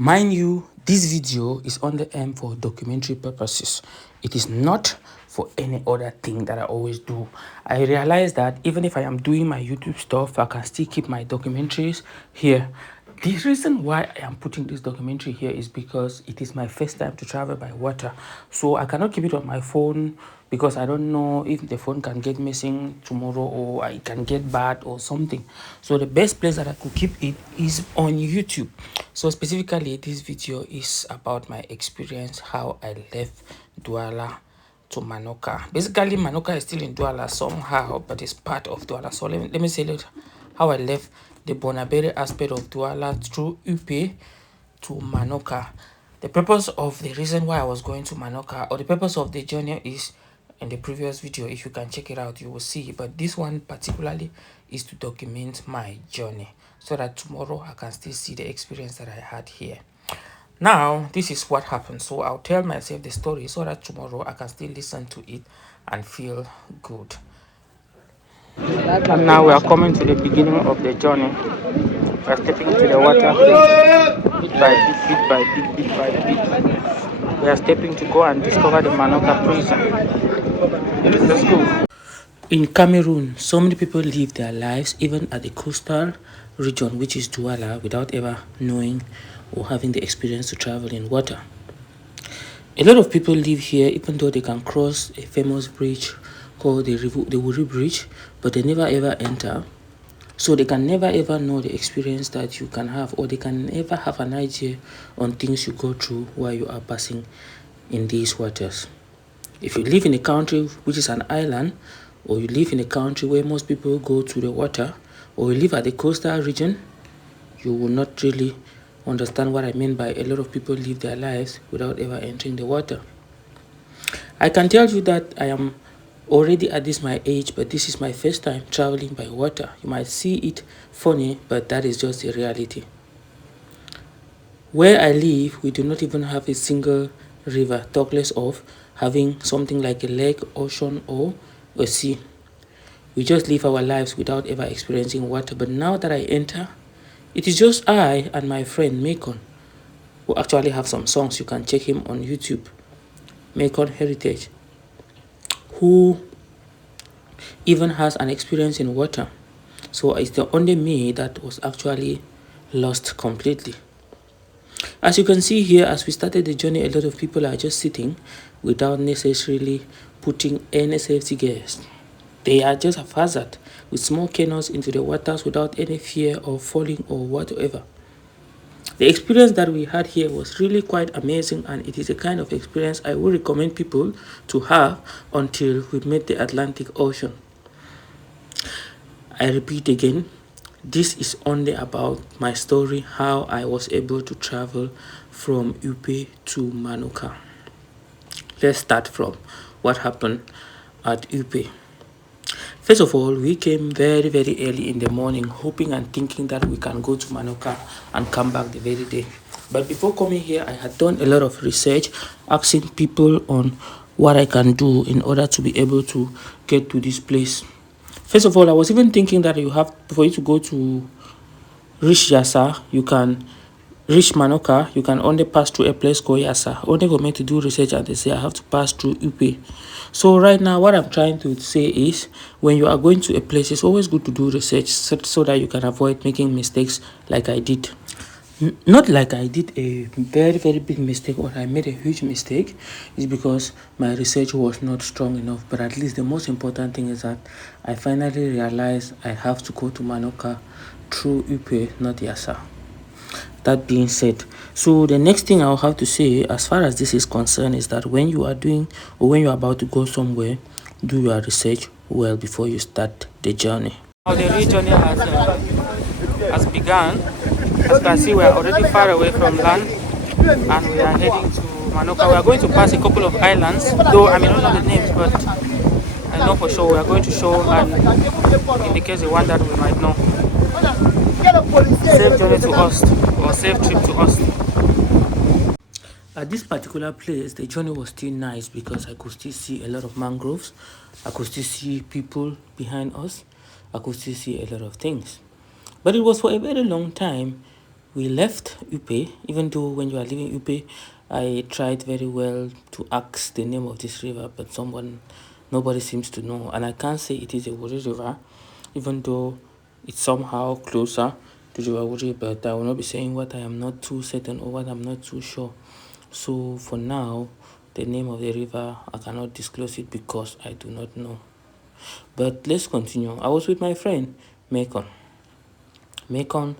Mind you, this video is on the end for documentary purposes. It is not for any other thing that I always do. I realize that even if I am doing my YouTube stuff, I can still keep my documentaries here. The reason why I am putting this documentary here is because it is my first time to travel by water. So I cannot keep it on my phone because I don't know if the phone can get missing tomorrow or I can get bad or something. So the best place that I could keep it is on YouTube. So specifically, this video is about my experience, how I left Douala to Manoka. Basically, Manoka is still in Douala somehow, but it's part of Douala. So let me say how I left the Bonabere aspect of Douala through Upe to Manoka. The purpose of the reason why I was going to Manoka, or the purpose of the journey, is in the previous video. If you can check it out, you will see. But this one particularly is to document my journey so that tomorrow I can still see the experience that I had here. Now, this is what happened. So I'll tell myself the story so that tomorrow I can still listen to it and feel good. And now we are coming to the beginning of the journey. We are stepping into the water bit by bit. We are stepping to go and discover the Manoka prison. Let's go. In Cameroon, so many people live their lives even at the coastal region, which is Douala, without ever knowing or having the experience to travel in water. A lot of people live here even though they can cross a famous bridge called the Wuri Bridge, but they never ever enter. So they can never ever know the experience that you can have, or they can never have an idea on things you go through while you are passing in these waters. If you live in a country which is an island, or you live in a country where most people go to the water, or you live at the coastal region, you will not really understand what I mean by a lot of people live their lives without ever entering the water. I can tell you that I am already at this my age, but this is my first time traveling by water. You might see it funny, but that is just a reality. Where I live, we do not even have a single river, talk less of having something like a lake, ocean, or a sea. We just live our lives without ever experiencing water. But now that I enter, it is just I and my friend Macon, who actually have some songs. You can check him on YouTube, Macon Heritage, who even has an experience in water. So it's the only me that was actually lost completely. As you can see here, as we started the journey, a lot of people are just sitting without necessarily putting any safety gears. They are just haphazard with small canoes into the waters without any fear of falling or whatever. The experience that we had here was really quite amazing, and it is a kind of experience I would recommend people to have until we meet the Atlantic Ocean. I repeat again, this is only about my story, how I was able to travel from Upe to Manoka. Let's start from what happened at Upe. First of all, we came very early in the morning, hoping and thinking that we can go to Manoka and come back the very day. But before coming here, I had done a lot of research, asking people on what I can do in order to be able to get to this place. First of all, I was even thinking that for you to go to reach Yasa, you can reach Manoka, you can only pass through a place called Yasa. Only for me to do research and they say I have to pass through Upe. So right now, what I'm trying to say is, when you are going to a place, it's always good to do research so that you can avoid making mistakes like I did. Not like I did a very big mistake or I made a huge mistake. It's because my research was not strong enough. But at least the most important thing is that I finally realized I have to go to Manoka through Upe, not Yasa. That being said, so the next thing I'll have to say as far as this is concerned is that when you are doing or when you're about to go somewhere, do your research well before you start the journey. Now the real journey has begun. As you can see, we are already far away from land and we are heading to Manoka. We are going to pass a couple of islands, though I may not know the names, but I know for sure we are going to show and indicate the one that we might know. Safe journey to us, or safe trip to us. At this particular place, the journey was still nice because I could still see a lot of mangroves. I could still see people behind us. I could still see a lot of things. But it was for a very long time We left Upe, even though when you are leaving Upe, I tried very well to ask the name of this river, but nobody seems to know. And I can't say it is a Wuri river, even though it's somehow closer to the Wuri, but I will not be saying what I am not too certain or what I'm not too sure. So for now, the name of the river, I cannot disclose it because I do not know. But let's continue. I was with my friend, Mekon. Mekon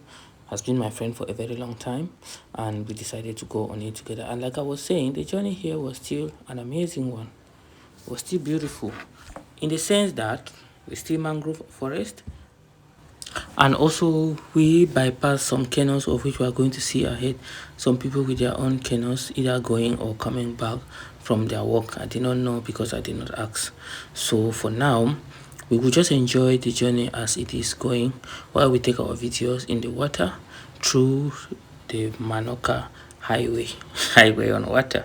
has been my friend for a very long time, and we decided to go on it together. And like I was saying, the journey here was still an amazing one. It was still beautiful in the sense that we still mangrove forest, and also we bypass some canoes of which we are going to see ahead. Some people with their own canoes either going or coming back from their work. I did not know because I did not ask. So for now, we will just enjoy the journey as it is going while we take our videos in the water through the Manoka highway on water.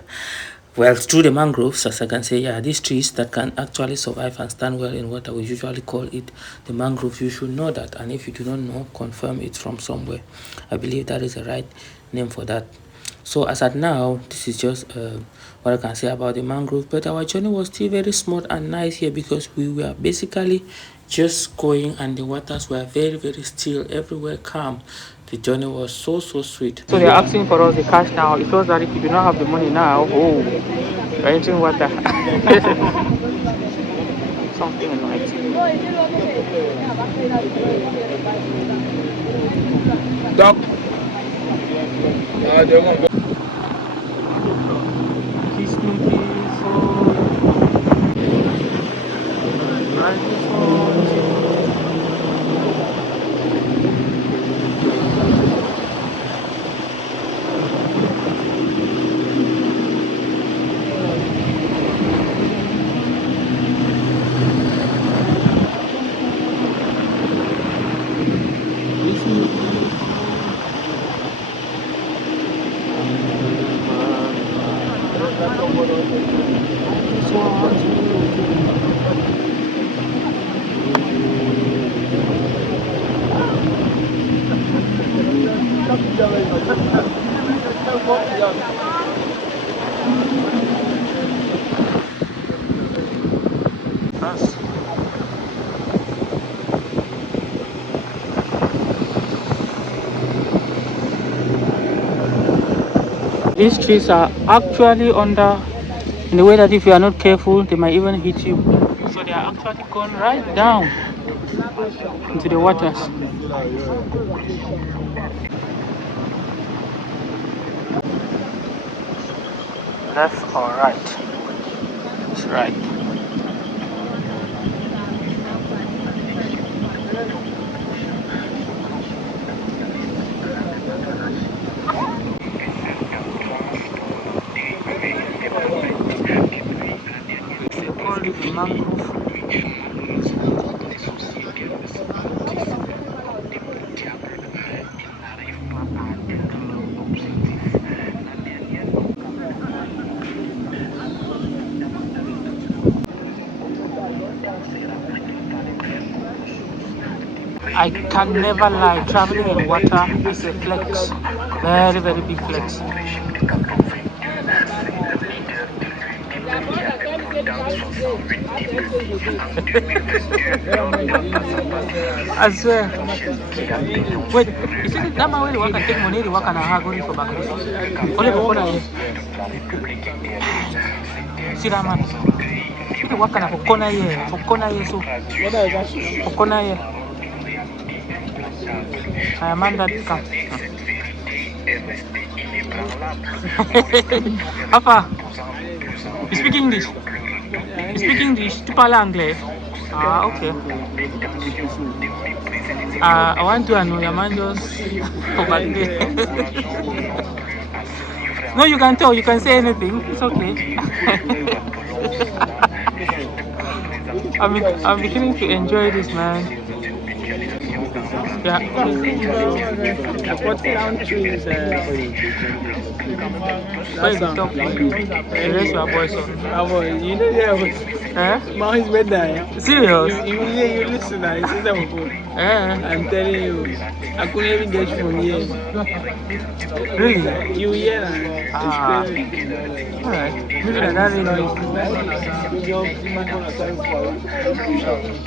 Well, through the mangroves, as I can say, yeah, these trees that can actually survive and stand well in water, we usually call it the mangroves. You should know that, and if you do not know, confirm it from somewhere. I believe that is the right name for that. So as at now, this is just what I can say about the mangrove, but our journey was still very smooth and nice here because we were basically just going and the waters were very, very still, everywhere calm. The journey was so sweet. So they're asking for us the cash now. It shows that if you do not have the money now, oh, you're entering water. Something enlightening. Doc. Kiss me, these trees are actually under, in the way that if you are not careful, they might even hit you. So they are actually going right down into the waters. Left or right? It's right. They call it the mangrove. I can never lie, traveling in water is a flex, very, very big flex. I swear. Wait, is it that man where the work and take money, the work and a hard going for back? Only for corner here. See that man? The work and for corner here, so. For corner here. I am under the camp. Papa, you speak English? You speak English? Tu parles anglais? Ah, okay. I want to know your man just over there. No, you can tell, you can say anything. It's okay. I'm beginning to enjoy this, man. Yeah. The 40 trees. Where the top? The rest your boys. You know Eh? Mount's better. Serious? You listen to it. I'm telling you, I couldn't even get you from here. Really? You hear that? Ah. Alright. Maybe that really.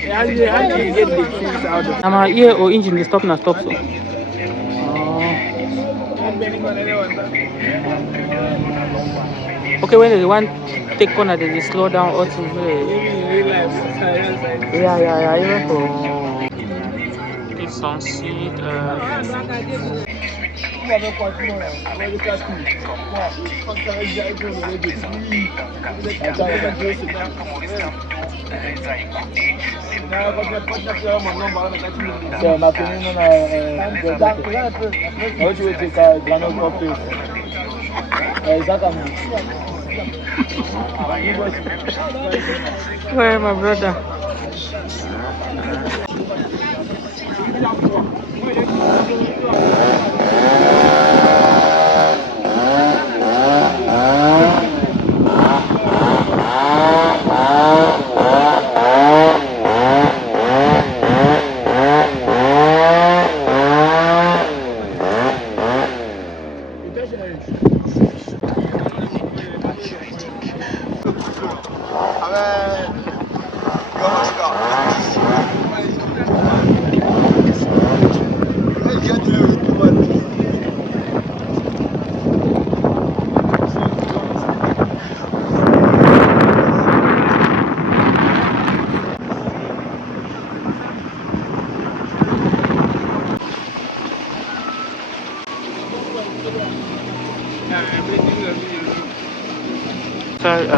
How do you get the trees out of I'm here or engine they stop now stop so. Okay, when they want take corner, they slow down or to yeah, even for it's some seed. Where my brother?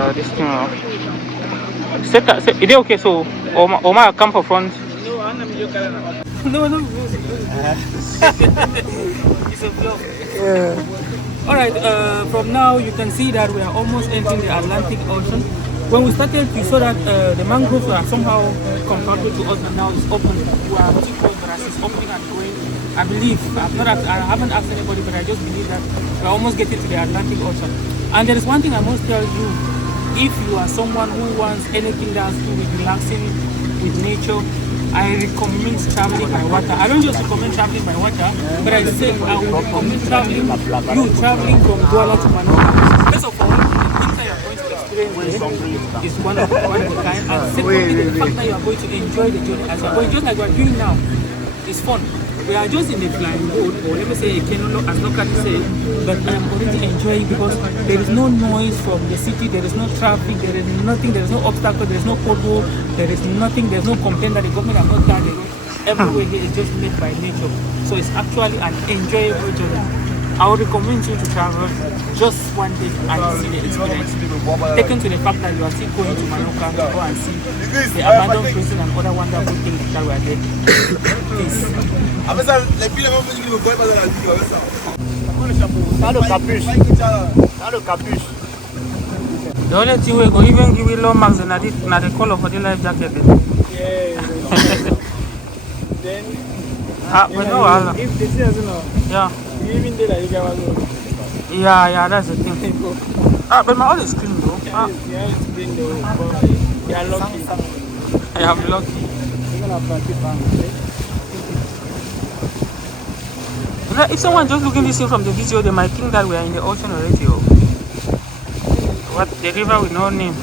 This thing out. Is it okay? So, Oma come for front. No, it's a vlog. Yeah. Alright, from now you can see that we are almost entering the Atlantic Ocean. When we started, we saw that the mangroves were somehow compacted to us, and now it's open. We are too close, but as it's opening and growing, I believe, I haven't asked anybody, but I just believe that we're almost getting to the Atlantic Ocean. And there is one thing I must tell you. If you are someone who wants anything that has to do with relaxing with nature, I recommend traveling by water. I don't just recommend traveling by water, but I say I would recommend traveling from Douala to Manoka. First of all, the things that you are going to experience is one of a kind. And secondly, the fact that you are going to enjoy the journey as you are going, just like we are doing now, it's fun. We are just in the flying boat, or let me say a canoe, as Noka say, but I am already enjoying because there is no noise from the city, there is no traffic, there is nothing, there is no obstacle, there is no pothole, there is nothing, there is no complaint that the government has not done. Everywhere here is just made by nature. So it's actually an enjoyable journey. I would recommend you to travel just one day and see the experience. Taken to the fact that you are still going to Manoka to go and see the abandoned places and other wonderful things that were there. Please. The only thing we go even give you low marks and the color for the life jacket. Then, but no, if this doesn't know, yeah. you even did that, you got Yeah, that's the thing. But my oil is clean though. Yeah, it's clean though. You are lucky. I am lucky. You're gonna have if someone just looking this thing from the video, they might think that we are in the ocean already. What the river with no name.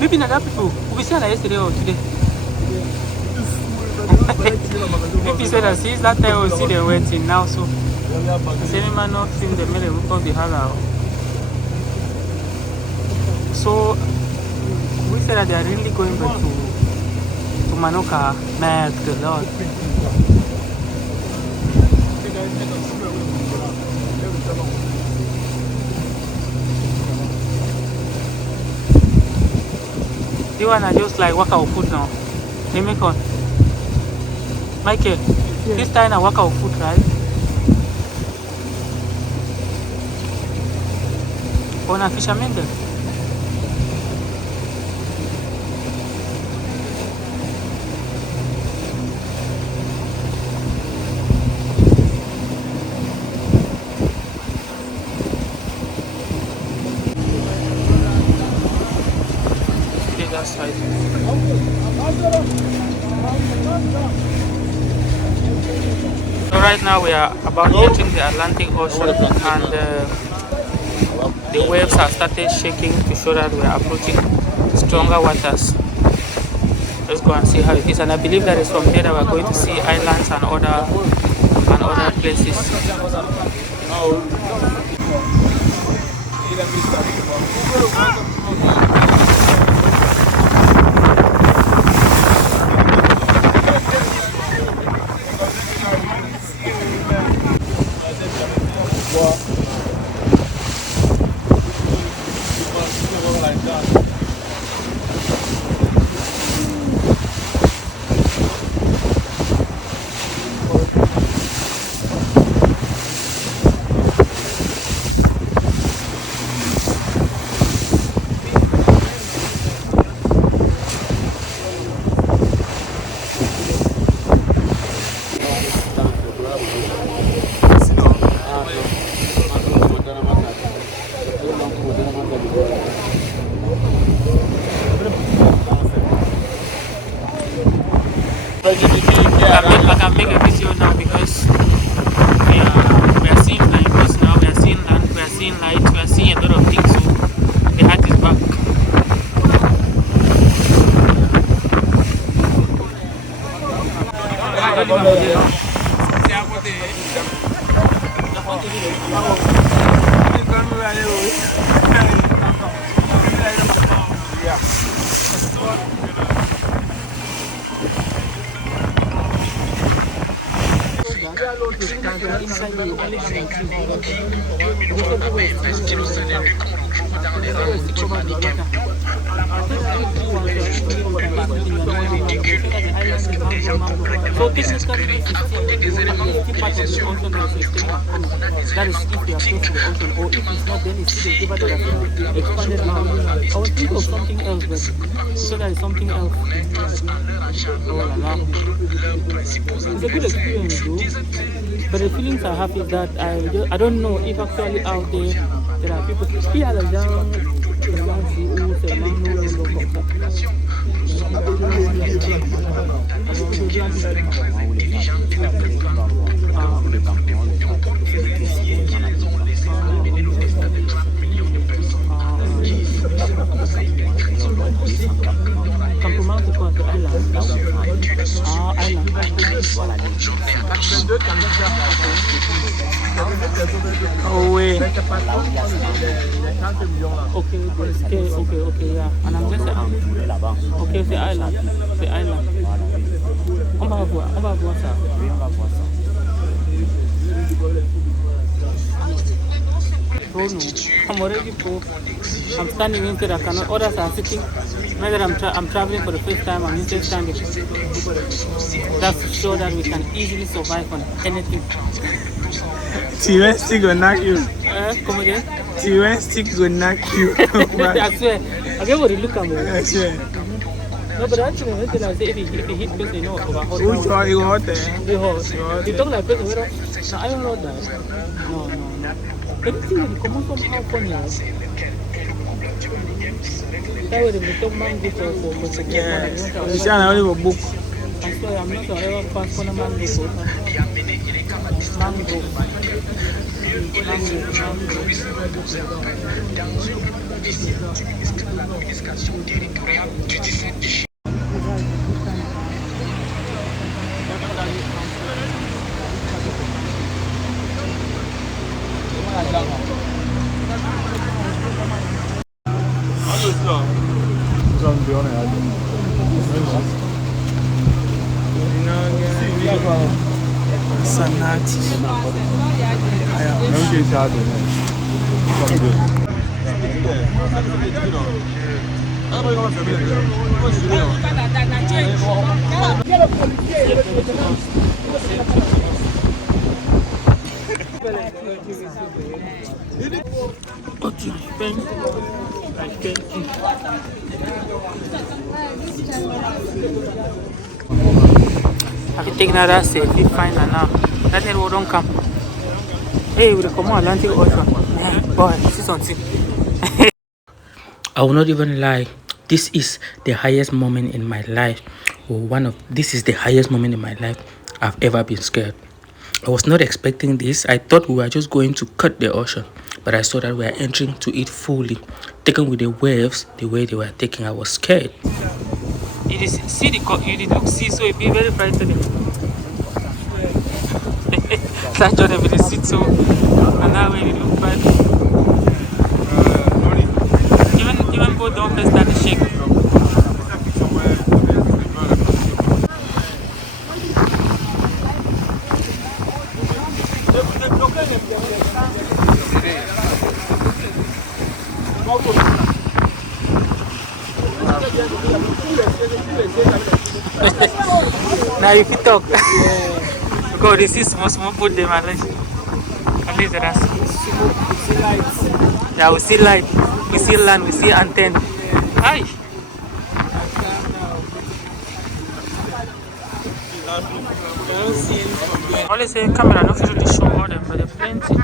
Maybe not that people. We said that yesterday or today. Maybe said that since that time we see them waiting now, so the man not film the middle because they have out. So we said that they are really going back to Manoka. Thank the Lord. You wanna just like walk our foot now. Let me go. Michael. This time I work out food, right? On a fisherman there. Okay, that's right. So right now we are about entering the Atlantic Ocean, and the waves have started shaking to show that we are approaching stronger waters. Let's go and see how it is, and I believe that is from here that we're going to see islands and other places. I can make a video now because we are seeing language now, we are seeing land, we are seeing light, we are seeing a lot of things, so the heart is back. So technically, that is if you are close to the ocean, or if it's not, then it's still a river that has expanded now. I was thinking of something else, but so that is something else. Oh la la. It's a good experience though. But the feelings I have is that I don't know if actually out there are people qui a l'argent ou seulement nous comme ça. Campement, c'est quoi? C'est island. Ah, island. Oh, oui. Ok, yeah. En anglais, c'est ok, c'est island. C'est island. On va voir ça. Oui, on va voir ça. Oh no, I'm already full. I'm standing inside, I cannot, others are sitting. Now that I'm traveling for the first time, I'm inside standing. That's to show that we can easily survive on anything. T-Wen stick will knock you. Come again? T-Wen stick will knock you. I swear. I get what you look at me. I swear. No, but actually, when I say if he hit person, you know, about hot. Who's hot? You hot there? You hot. You talk like person, where? No, I don't know that. No. Anything that comes somehow funny. That way they talk mango for yeah. You see, I only have a book. I'm sorry, I'm not sure I ever pass on a mango for mango. Sanati. I can take another selfie, fine now. That network don't come. Hey, we come on Atlantic Ocean. Boy, this is something. I will not even lie. This is the highest moment in my life. This is the highest moment in my life I've ever been scared. I was not expecting this. I thought we were just going to cut the ocean, but I saw that we are entering to it fully, taken with the waves the way they were taking. I was scared. You did see you did look see, so it be very frightening. That John every the see too, and now when it look bad. Even both don't first start to shake. Now if you talk, because this is small put them at least that's yeah, we see light, we see land, we see antenna. Hi. Always say camera not to the show all them, but they're plenty.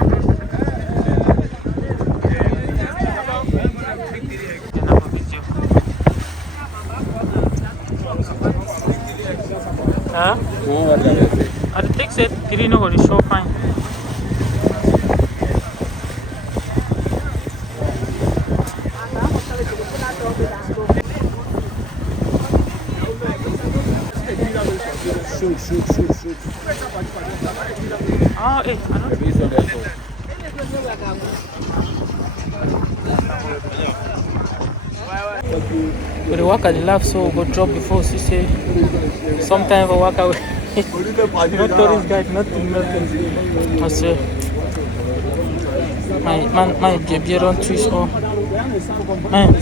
Huh? I think said you didn't know what the show fine. Shoot. Oh, hey, I know. But the worker, the laugh so go drop before she say sometimes I walk away. Not tourist guide, nothing. I say my baby don't twist all. Man.